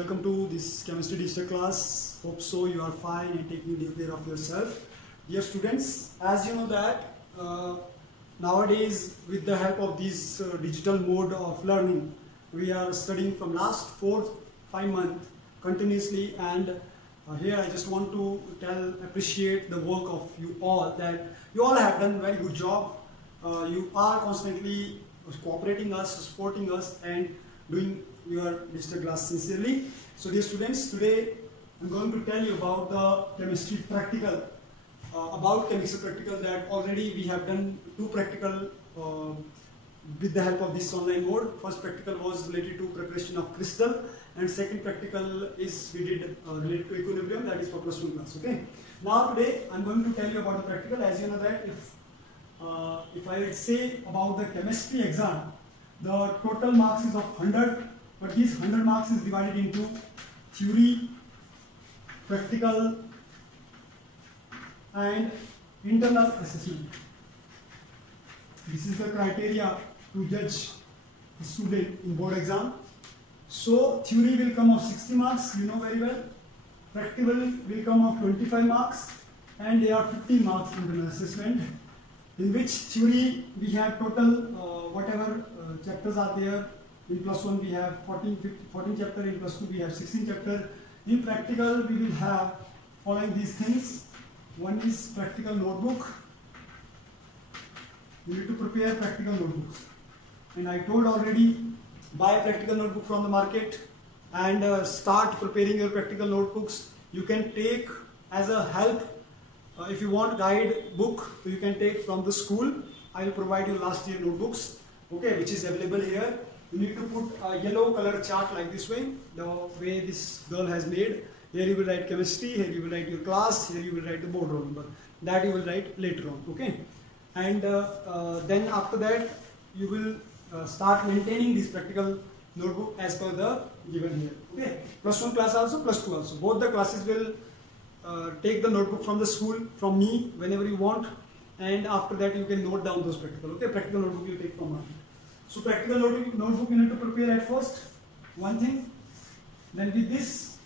welcome to this chemistry digital class. Hope so you are fine and taking due care of yourself. Dear students, as you know that nowadays with the help of this digital mode of learning, we are studying from last 4-5 months continuously, and here I just want to appreciate the work of you all, that you all have done very good job. You are constantly cooperating us, supporting us and doing your digital class sincerely. So dear students, today I'm going to tell you about the chemistry practical. That already we have done 2 practical with the help of this online mode. First practical was related to preparation of crystal, and second practical is we did related to equilibrium, that is for +1 class. Okay. Now today I'm going to tell you about the practical. As you know that if I say about the chemistry exam, the total marks is of 100, but these 100 marks is divided into theory, practical and internal assessment. This is the criteria to judge the student in board exam. So theory will come of 60 marks, you know very well. Practical will come of 25 marks, and there are 15 marks internal assessment, in which theory we have total whatever chapters are there. In +1 we have 14 chapter, in +2 we have 16 chapter. In practical we will have following these things. One is practical notebook. You need to prepare practical notebooks, and I told already, buy practical notebook from the market and start preparing your practical notebooks. You can take as a help, if you want guide book, you can take from the school. I will provide you last year notebooks, okay, which is available here. You need to put a yellow color chart like this way, the way this girl has made. Here you will write chemistry, here you will write your class, here you will write the board roll number. That you will write later on, okay. And then after that you will start maintaining this practical notebook as per the given here, okay. +1 class also, +2 also. Both the classes will take the notebook from the school, from me, whenever you want, and after that you can note down those practical, okay. Practical notebook you take from market. So practical notebook you need to prepare at first, one thing. Then with this,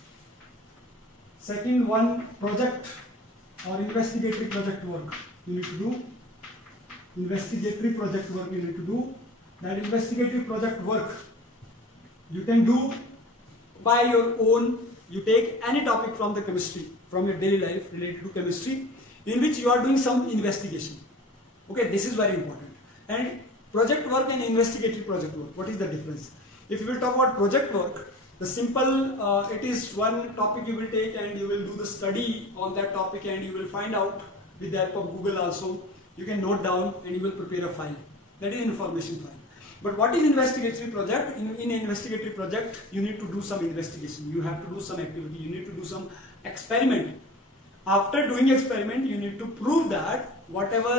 second one, project or investigatory project work you need to do. Investigatory project work you need to do. That investigative project work you can do by your own. You take any topic from the chemistry, from your daily life related to chemistry, in which you are doing some investigation. Okay, this is very important. And project work and investigatory project work, what is the difference? If you will talk about project work, the simple, it is one topic you will take and you will do the study on that topic, and you will find out with the help of Google also. You can note down and you will prepare a file. That is information file. But what is investigatory project? In investigatory project, you need to do some investigation. You have to do some activity. You need to do some experiment. After doing experiment, you need to prove that whatever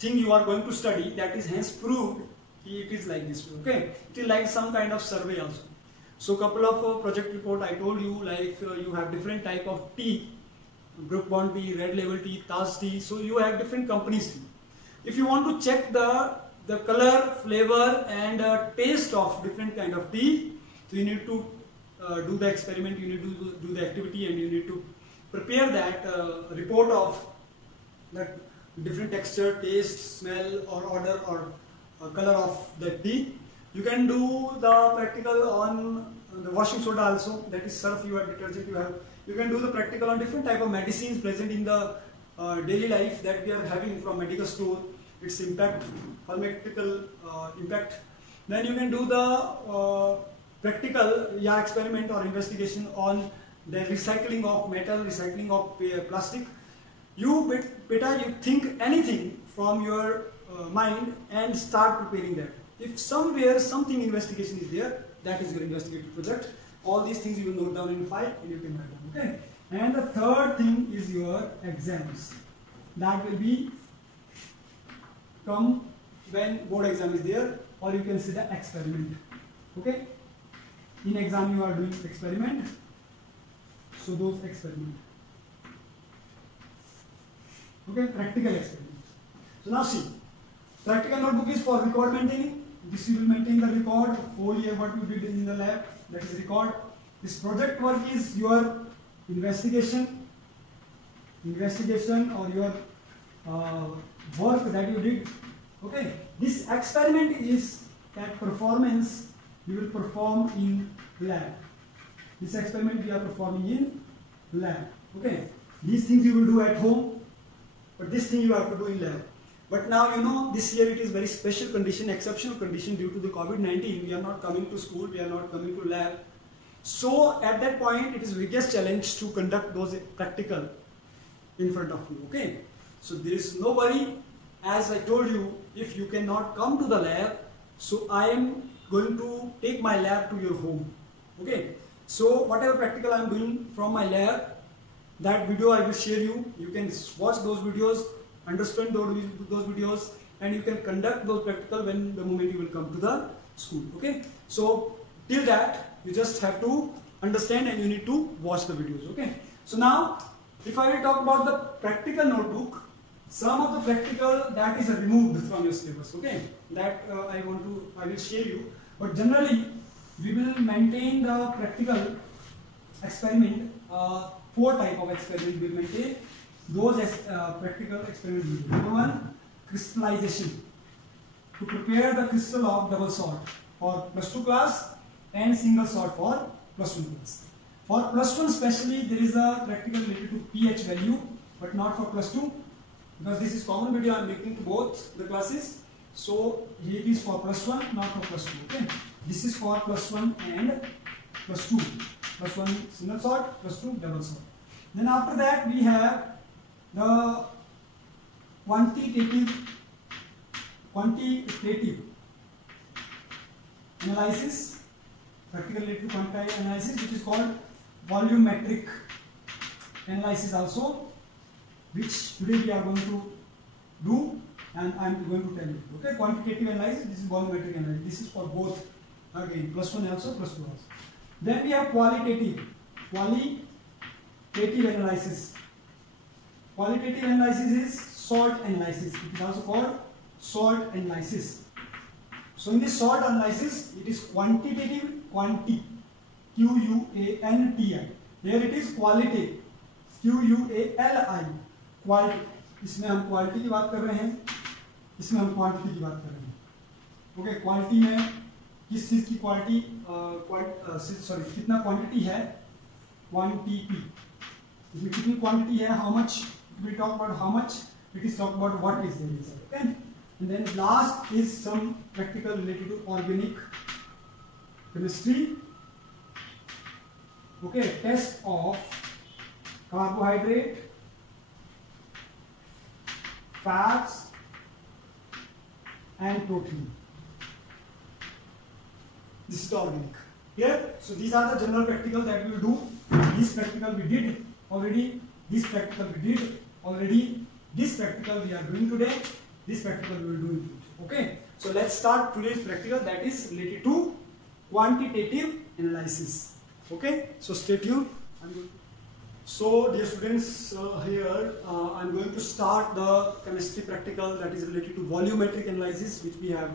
thing you are going to study, that is hence proved, it is like this, okay. It is like some kind of survey also. So couple of project report I told you, like you have different type of tea, Brook Bond tea, Red Label tea, Taj tea. So you have different companies tea. If you want to check the color, flavor and taste of different kind of tea, so you need to do the experiment, you need to do the activity, and you need to prepare that report of that different texture, taste, smell or odor or color of the tea. You can do the practical on the washing soda also, that is surf you have, detergent you have. You can do the practical on different type of medicines present in the daily life that we are having from medical store, its impact, pharmaceutical impact. Then you can do the practical experiment or investigation on the recycling of metal, recycling of plastic. You think anything from your mind and start preparing that. If somewhere something investigation is there, that is your investigative project. All these things you will note down in a file and you can write down, okay. And the third thing is your exams. That will be come when board exam is there, or you can say the experiment, okay. In exam you are doing experiment, so those experiment, okay, practical experiments. So now see, practical notebook is for record maintaining. This you will maintain the record of whole year what you did in the lab, that is record. This project work is your investigation or your work that you did. Okay, this experiment is that performance you will perform in lab. This experiment we are performing in lab. Okay, these things you will do at home, but this thing you have to do in lab. But now you know this year it is very special condition, exceptional condition due to the COVID-19. We are not coming to school, we are not coming to lab. So at that point it is biggest challenge to conduct those practical in front of you. Okay, so there is no worry. As I told you, if you cannot come to the lab, so I am going to take my lab to your home. Okay, so whatever practical I am doing from my lab, that video I will share you. You can watch those videos, understand those videos, and you can conduct those practical when the moment you will come to the school. Okay, so till that you just have to understand and you need to watch the videos. Okay, so now if I will talk about the practical notebook, some of the practical that is removed from your syllabus. Okay, that I will share you. But generally we will maintain the practical experiment. 4 type of experiment we will maintain. Those practical experiments. Number 1, crystallization. To prepare the crystal of double salt for +2 class and single salt for +1 class. For +1 especially, there is a practical related to pH value, but not for +2, because this is common video I am making to both the classes. So here it is for +1, not for +2. Okay, this is for +1 and +2. +1 single salt, +2 double salt. Then after that we have the quantitative analysis, practical related to quantitative analysis, which is called volumetric analysis also, which today we are going to do and I am going to tell you. Okay, quantitative analysis, this is volumetric analysis. This is for both, again +1 also, +2 also. Then we have qualitative analysis. Qualitative analysis is salt analysis. It is also called salt analysis. So in this salt analysis, it is quantitative, Q-U-A-N-T-I. Here it is qualitative, Q-U-A-L-I. Quality, इसमें हम quality की बात कर रहे हैं, इसमें हम quantity की बात कर रहे हैं. ओके, क्वालिटी में किस चीज की क्वालिटी, कितना क्वांटिटी है, क्वांटिटी, इसमें कितनी क्वांटिटी है, how much, we talk about how much, it is talk about what is there inside. Okay, and then last is some practical related to organic chemistry. Okay, test of carbohydrate, fats and protein. This is the organic. Clear? So these are the general practical that we will do. This practical we did already. This practical we did already. This practical we are doing today. This practical we will do in future. Okay. So let's start today's practical that is related to quantitative analysis. Okay. So stay tuned. So dear students, here I am going to start the chemistry practical that is related to volumetric analysis, which we have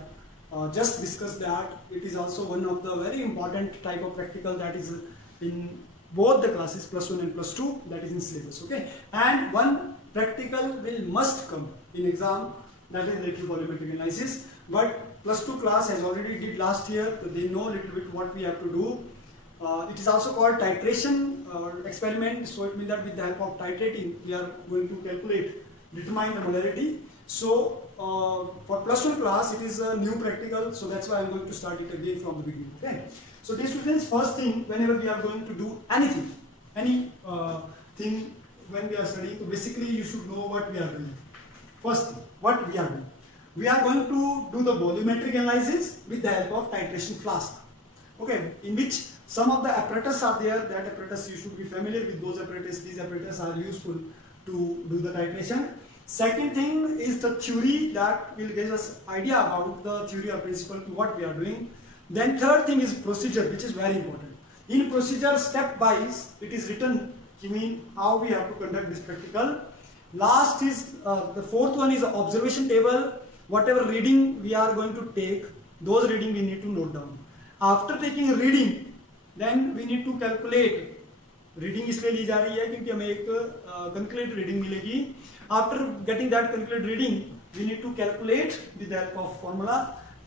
just discussed that. It is also one of the very important type of practical that is in both the classes +1 and +2, that is in syllabus. Okay, and one practical will must come in exam, that is related to volumetric analysis. But +2 class has already did last year, so they know a little bit what we have to do. It is also called titration experiment. So it means that with the help of titrating, we are going to determine the molarity. So for +1 class, it is a new practical. So that's why I'm going to start it again from the beginning. Okay. So dear students, first thing, whenever we are going to do anything, thing when we are studying, so basically you should know what we are doing. First thing, what we are doing. We are going to do the volumetric analysis with the help of titration flask. Okay, in which some of the apparatus are there. That apparatus you should be familiar with those apparatus. These apparatus are useful to do the titration. Second thing is the theory that will give us idea about the theory or principle to what we are doing. Then third thing is procedure, which is very important. In procedure, step-wise, it is written, you mean how we have to conduct this practical. Last is, the fourth one is observation table. Whatever reading we are going to take, those reading we need to note down. After taking a reading, then we need to calculate, reading इसलिए ली जा रही है क्योंकि हमें एक calculate reading मिलेगी. After getting that calculate reading we need to calculate with the help of formula,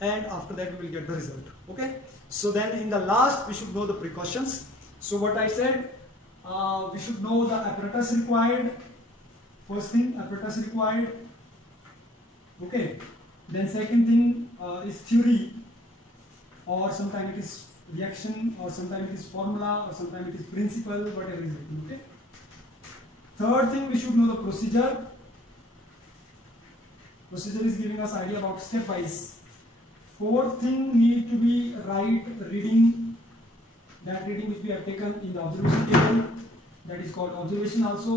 and after that we will get the result. Okay, so then in the last we should know the precautions. So what I said, we should know the apparatus required. First thing, apparatus required. Okay, then second thing is theory, or sometimes it is reaction, or sometimes it is formula, or sometimes it is principle, whatever is written. Okay, third thing, we should know the procedure. Procedure is giving us idea about stepwise. Fourth thing, need to be right reading, that reading which we have taken in the observation table, that is called observation also.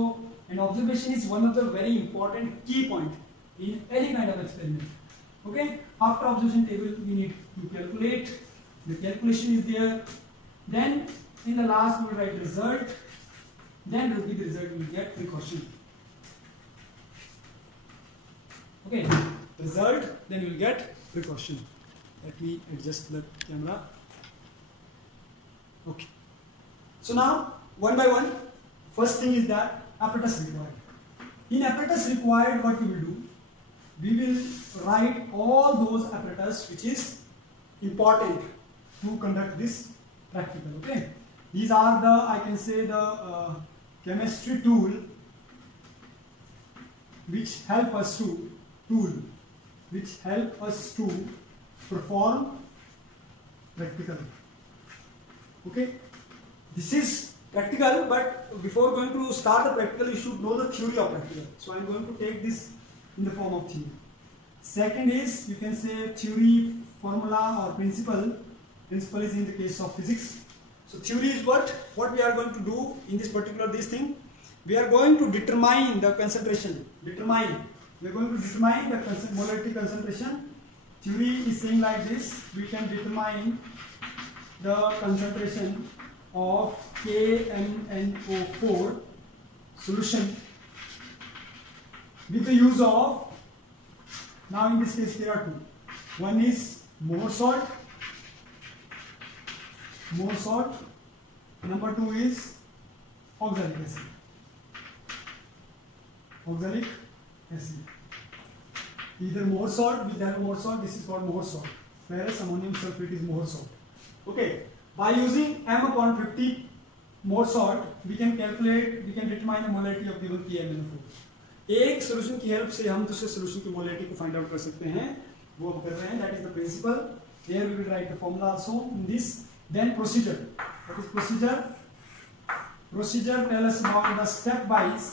And observation is one of the very important key point in any kind of experiment. Okay, after observation table we need to calculate, the calculation is there. Then in the last we will write result, then with the result we will get precaution. Okay, result, then you will get precaution. Let me adjust the camera. Okay, so now one by one, first thing is that apparatus required. In apparatus required, what we will do, we will write all those apparatus which is important to conduct this practical. Okay, these are the, I can say, the chemistry tool which help us to perform practical. Okay, this is practical, but before going to start the practical you should know the theory of practical. So I am going to take this in the form of theory. Second is, you can say, theory, formula, or principle. Principle is in the case of physics. So theory is what we are going to do in this particular thing. We are going to determine the concentration. We are going to determine the molarity concentration. Theory is saying like this: we can determine the concentration of KMnO4 solution with the use of, now in this case there are two. One is Mohr salt. Number two is oxalic acid. Either Mohr salt, with that Mohr salt, this is called Mohr salt. Ferrous ammonium sulfate is Mohr salt. Okay, by using m/50 Mohr salt, we can determine the molarity of given KMnO4. एक solution की help से हम दूसरे solution की molarity को find out कर सकते हैं, वो हम कर रहे हैं. That is the principle. Here we will write the formula also in this. Then procedure. What is procedure? Procedure tell us about the stepwise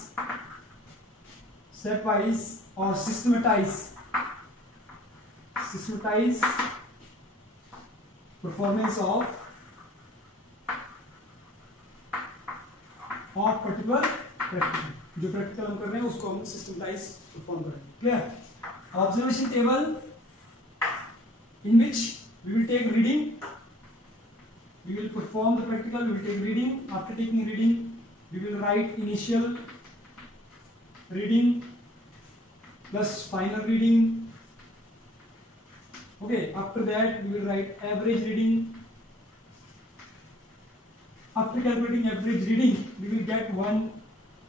or systematize performance of particular practical. जो practical हम कर रहे हैं उसको हम सिस्टमटाइज perform करेंगे. Clear? Observation table in which we will take reading. We will perform the practical, we will take reading. After taking reading, we will write initial reading plus final reading. Okay, after that we will write average reading. After calculating average reading, we will get one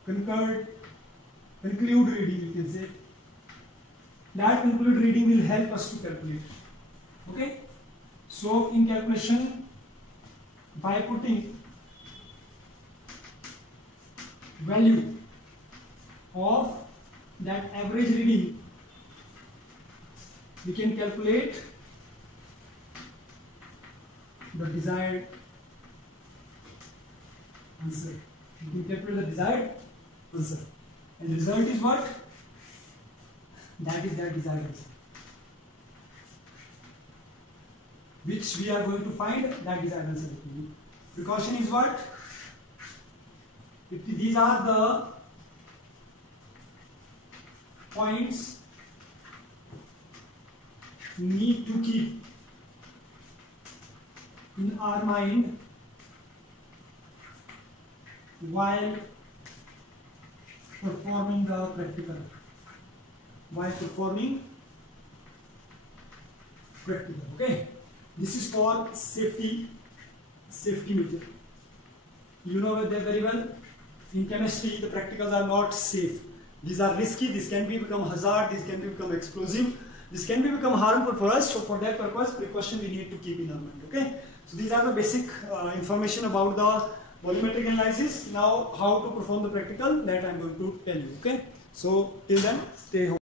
conclude reading, you can say. That conclude reading will help us to calculate. Okay, so in calculation, by putting value of that average reading, we can calculate the desired answer. We can calculate the desired answer, and the result is what? That is that desired answer, which we are going to find that desired answer. Precaution is what? These are the points we need to keep in our mind while performing the practical. Okay, this is for safety safety measure. You know that very well. In chemistry, the practicals are not safe. These are risky. This can become hazard. This can become explosive. This can become harmful for us. So for that purpose, precaution we need to keep in our mind. Okay. So these are the basic information about the volumetric analysis. Now, how to perform the practical, that I am going to tell you. Okay. So till then, stay home.